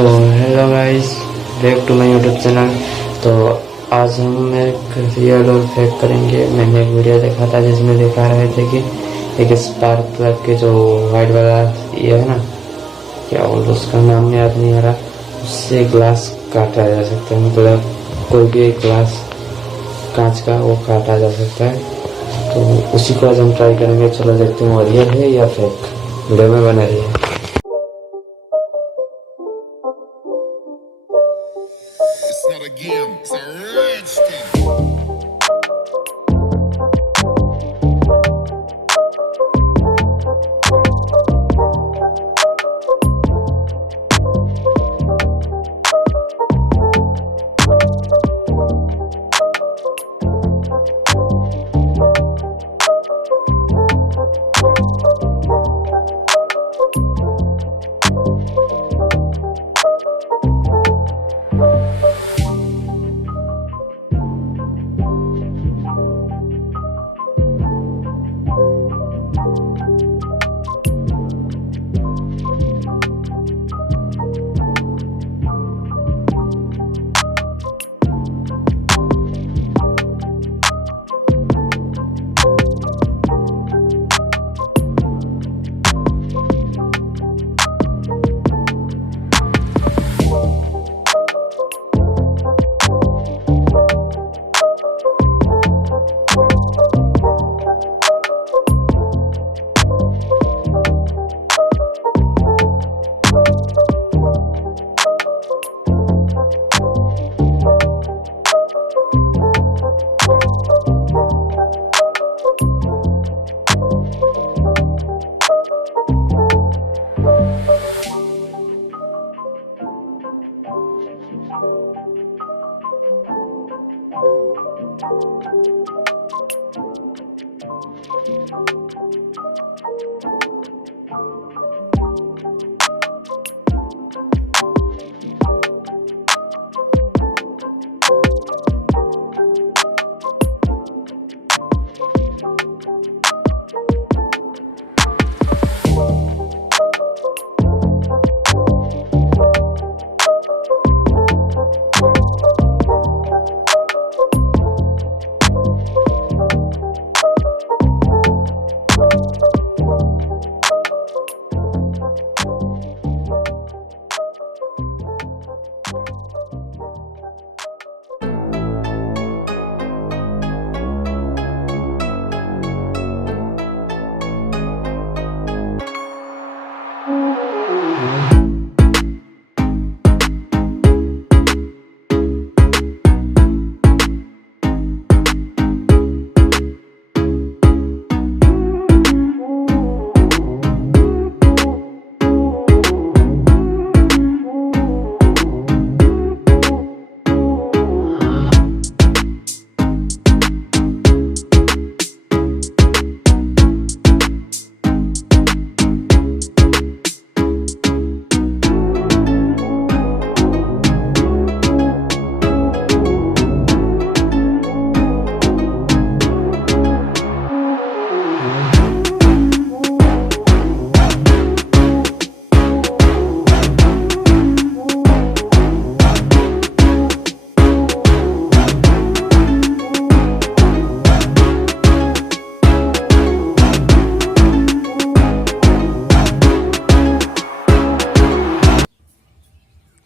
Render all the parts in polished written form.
तो hello guys, back to my YouTube channel. तो आज हम एक रियल और फेक करेंगे। मैंने एक वीडियो देखा था जिसमें दिखा रहे थे कि एक स्पार्क प्लग के जो वाइट वाला ये है ना, क्या बोलते उसका नाम में याद नहीं आ रहा, उससे ग्लास काटा जा सकता है। मतलब कोई भी एक ग्लास कांच का वो काटा जा सकता है। तो उसी को आज हम ट्राई करेंगे। चलो देखते हैं वो रियल है या फेक। वीडियो में बने रहिए। It's not a game, it's a rich thing.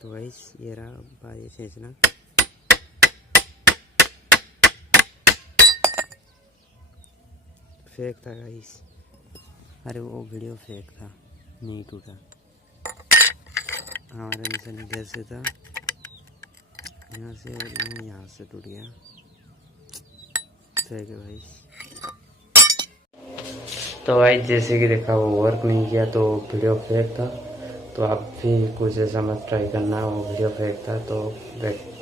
तो गाइस ये रहा पाए खींचना। फेक था गाइस, अरे वो वीडियो फेक था, नहीं टूटा। हमारा मिशन इधर से था, यहाँ से और यहाँ से टूट गया। फेक है भाई। तो गाइस जैसे कि देखा वो वर्क नहीं किया, तो वीडियो फेक था। तो आप भी कुछ ऐसा मत ट्राई करना, वो वीडियो फेक था। तो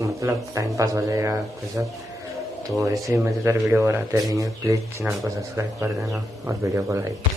मतलब टाइम पास हो जाएगा आपके साथ। तो ऐसे ही मज़ेदार वीडियो और आते रहेंगे। प्लीज़ चैनल को सब्सक्राइब कर देना और वीडियो को लाइक।